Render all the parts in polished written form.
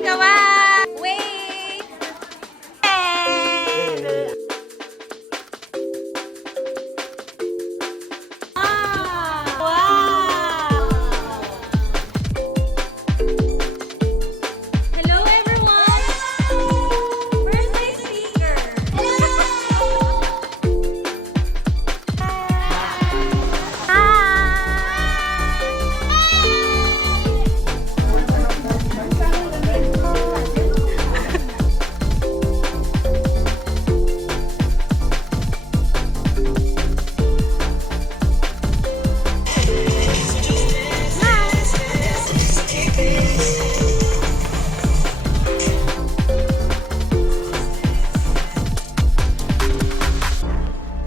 gawa! Wait! Hey! Wow! Hello everyone! Birthday speaker!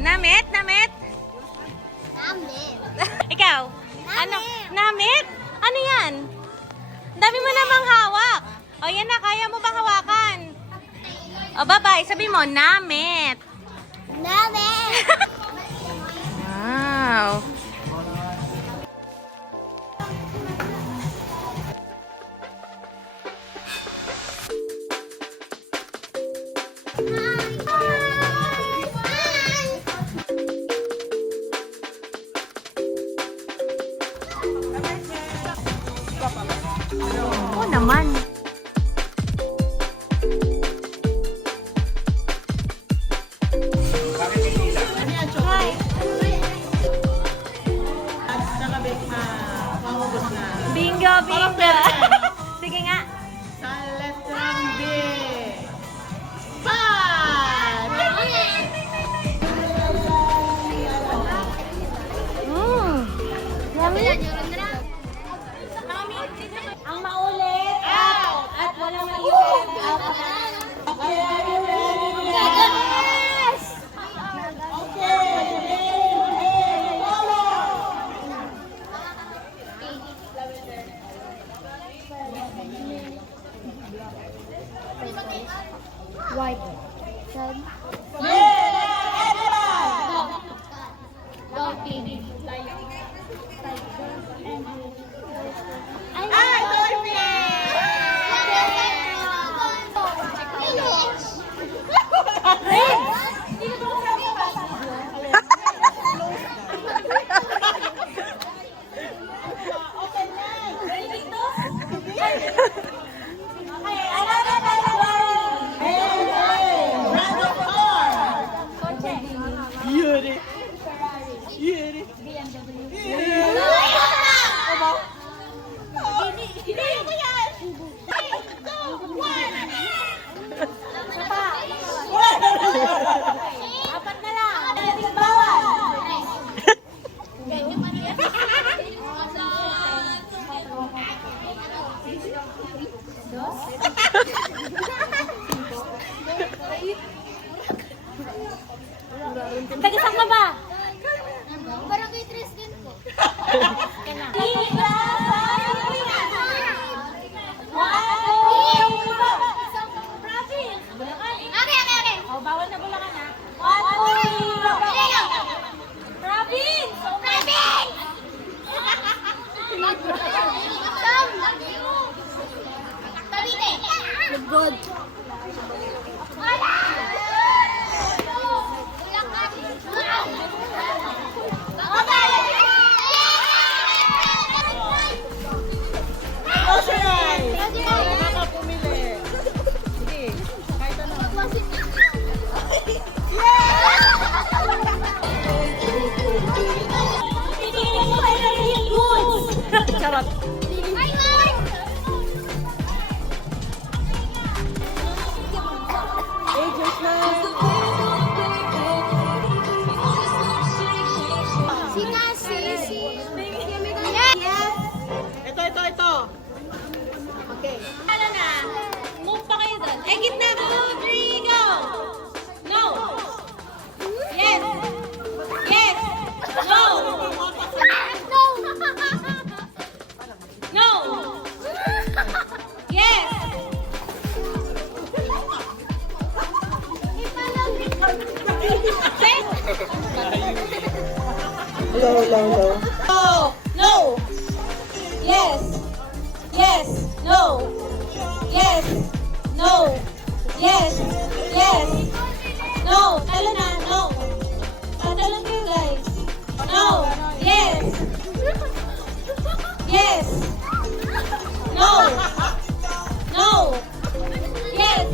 Namit? Namit? Namit. Ikaw? Ano? Namit? Ano yan? Ang dami mo namang hawak. O yan na, kaya mo bang hawakan? O bye-bye, sabi mo, namit. Namit. Wow. Oo naman. Bingo, bingo. Sige nga. Sa letrang B. Pan! Ang maulit at walang maipit. Yes! White. Red. Go, baby. Ay, dolphin! Round of applause! Yuri! Yuri! Apat na lang. Bawal. Tagisan ka ba? Barangay Tres din po. Okay. Oh, bawal na bulakan ha. Province! Good. Ocean! Baka pumili. Sige, kahit ano. Charot. Yes. Ito. Okay. Ano na? Move pa kayo doon. Eh, gitna. 2, 3, go! No! Yes! Yes! No! No! Yes! Low. No! No! Yes! Yes! No! Yes. No. Yes. Yes. No. Talo na. No. Talo kayo, guys. No. Yes. Yes. No. No. Yes.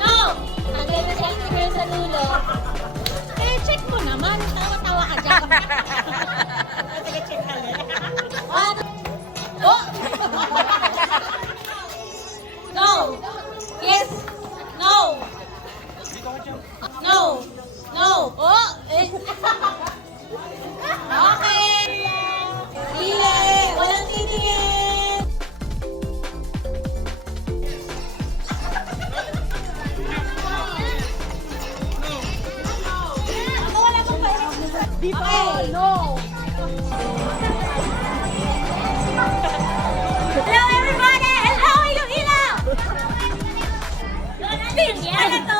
No. Tagay na siya girl sa dulo. Eh, check mo naman. Tawa-tawa ka dyan. Taga-check ka rin. One. Oh. No. Yes. No. No. No. Oh. Eh. Okay. Ile. Walang titingin. Ako wala pang okay. No. Hello everybody! Hello Iloilo! Ano to?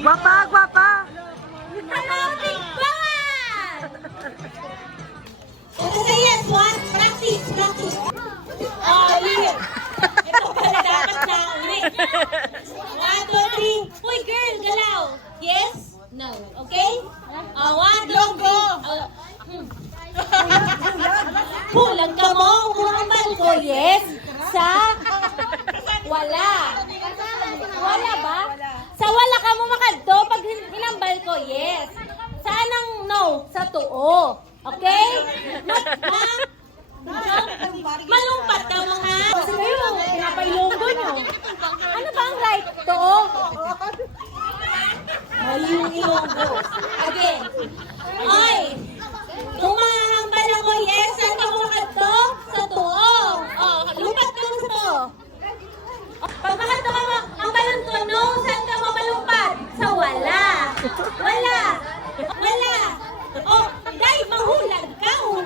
Guwapa, guwapa. Hello Tigbawan! Ito sa yes, one. Practice, practice. Oh, yeah. Ito pala dapat na uli. 1, 2, 3. Uy, girl, galaw. Yes? No. Okay? 1, 2, 3. Pulang ka mo. Umambal ko. Yes. Sa wala. Wala ba? Sa wala ka mo makadto pag hinambal ko. Yes. Saan ang no? Sa tuo. Okay? Malumpat ka mga. Kasi kayo, pinapailonggo nyo. Ano ba ang right? Tuo? Mali yung ilonggo. Again. Oy! Kung mahahambal ako, yes, saan ka mo makadto? Sa tuo. Oh, lumpat ka mo sa tuo. Pag makadto ka mo, ang balon ko, no, saan ka mo malumpat? Sa wala. Wala. Wala. Oh, dahil mahulag ka, oh.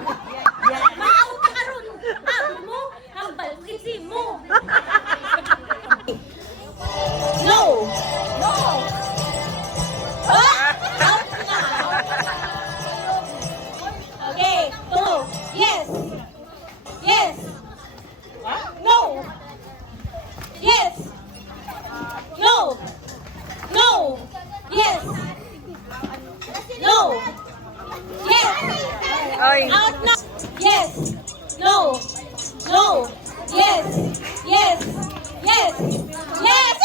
Maaw ka karon. Ako mo, hambal kitsi mo. No. No. Ah! Out na. Okay, two. Yes. Yes. No. Yes. No. No. Yes. No. Yes. Oy. Out na. Yes. No. No. Yes. Yes. Yes. Yes.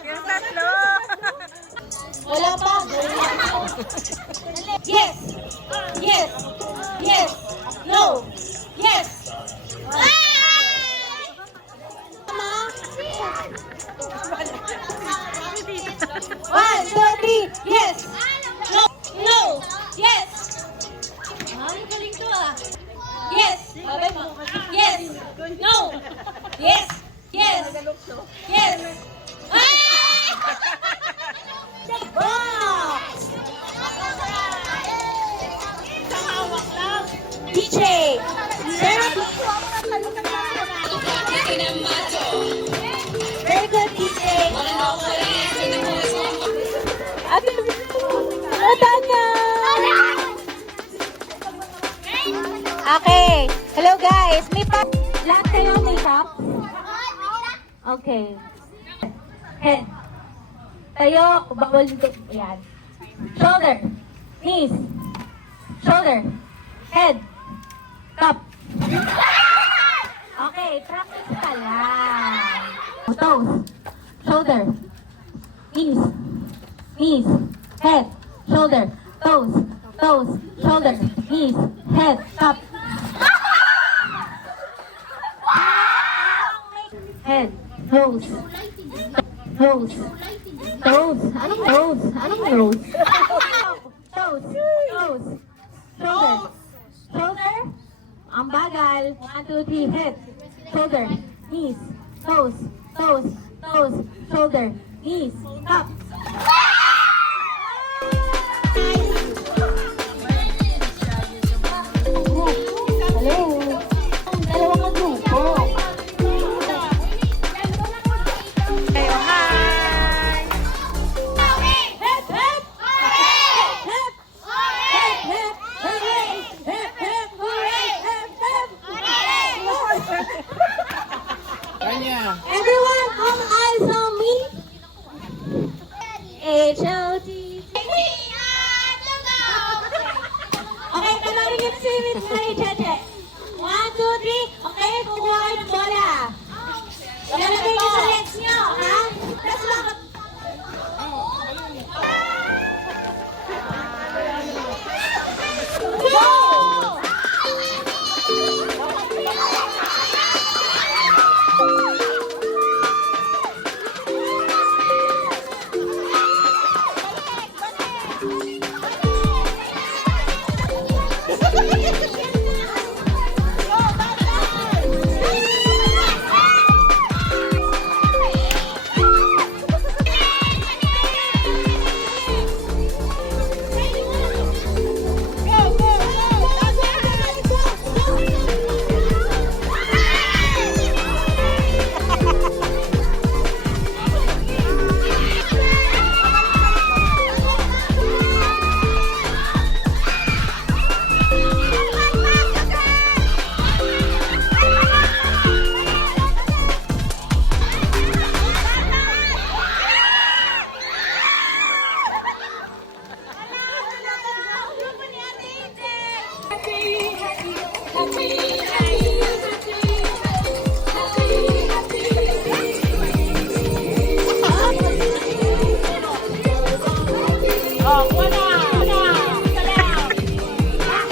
Yung tatlo. Wala pa. Yes. Yes. Yes. No. Yes. One, two, three. Yes. No. No. Yes. Ay, galing to ah. Yes. Babay mo. Yes. No. Yes. Yes. Yes. Ah! The box. DJ. Therapy. Very good, DJ. Hello, Tanya. Okay. Hello, guys. May pop. Lahat kayo may pop? Okay. Head. Tayo. Bawal dito. Ayan. Shoulder. Knees. Shoulder. Head. Top. Okay. Practice ka lang. Toes. Shoulder. Knees. Knees. Head. Shoulder. Toes. Toes. Shoulder. Knees. Head. Top. Head. Toes. Toes. Toes. Anong toes? Anong toes? Toes. Toes. Shoulder. Shoulder. Ang bagal. 1, 2, 3. Head. Shoulder. Knees. Toes. Toes. Toes. Shoulder. Knees. Up. Hello. Dalawang grupo. Everyone, all eyes on me. H-O-T. Okay, panoorin niyo na si Miss Mary Cheche. 1, 2, 3. Okay, kukuha kayo ng bola. Ilalagay niyo sa legs niyo, ha? Tapos lang. Go!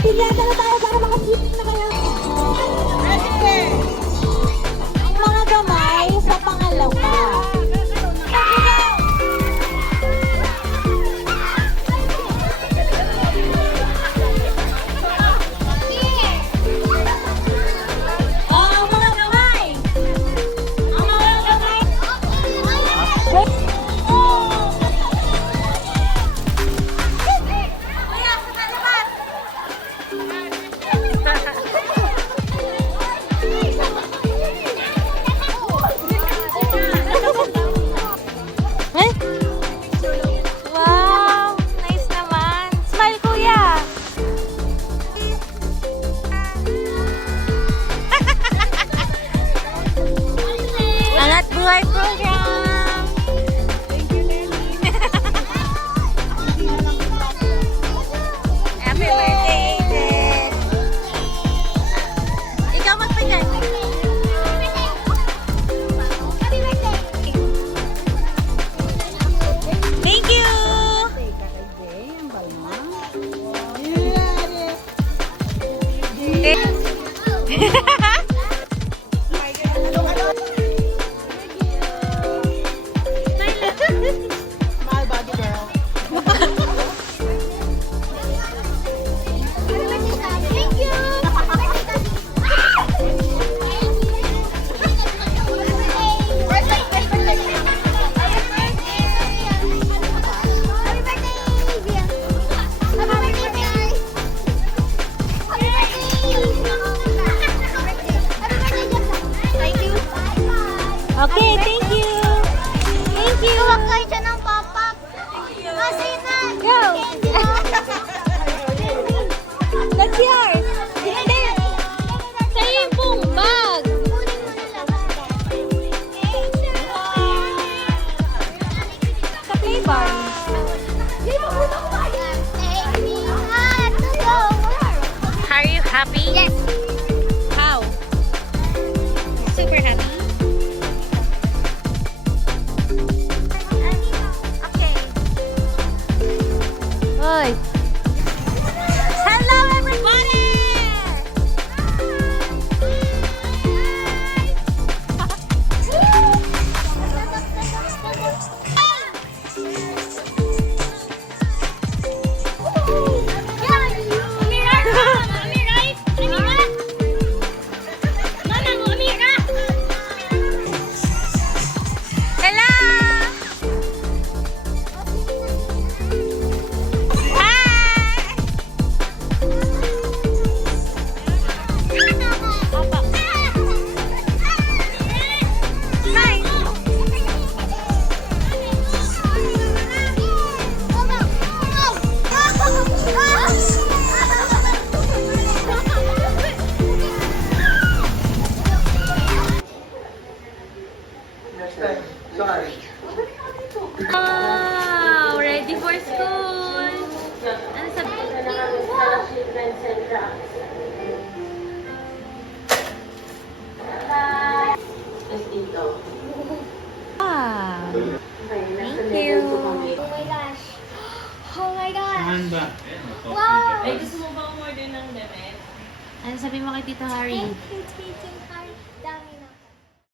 Pinyata na tayo para makasipin na kayo. Ang mga gamay sa pangalawa. Ang mga gamay. Ang mga gamay. Eh? Wow! Nice naman! Smile, kuya! Angat Buhay Program! Happy birthday, Aiden! Ikaw magpagyan! Thank you! Smile, body girl. Okay, thank you! Thank you! Huwag kayo dyan ng pop-up. Kasi na. Go! That's yours! Hindi! Sa'yo yung buong bag! Kunin mo na lahat. Sa play bar. Are you happy? Yes. How? Super happy? Okay. Hoy! Hello, everybody! Wow! Ready for school! Ano sabi? Wow! Thank you! Oh my gosh. Oh my gosh. Wow. Ay, gusto mo ba umorder ng damit? Ano sabi mo kay Tito Harry? Thank you, Teacher Harry.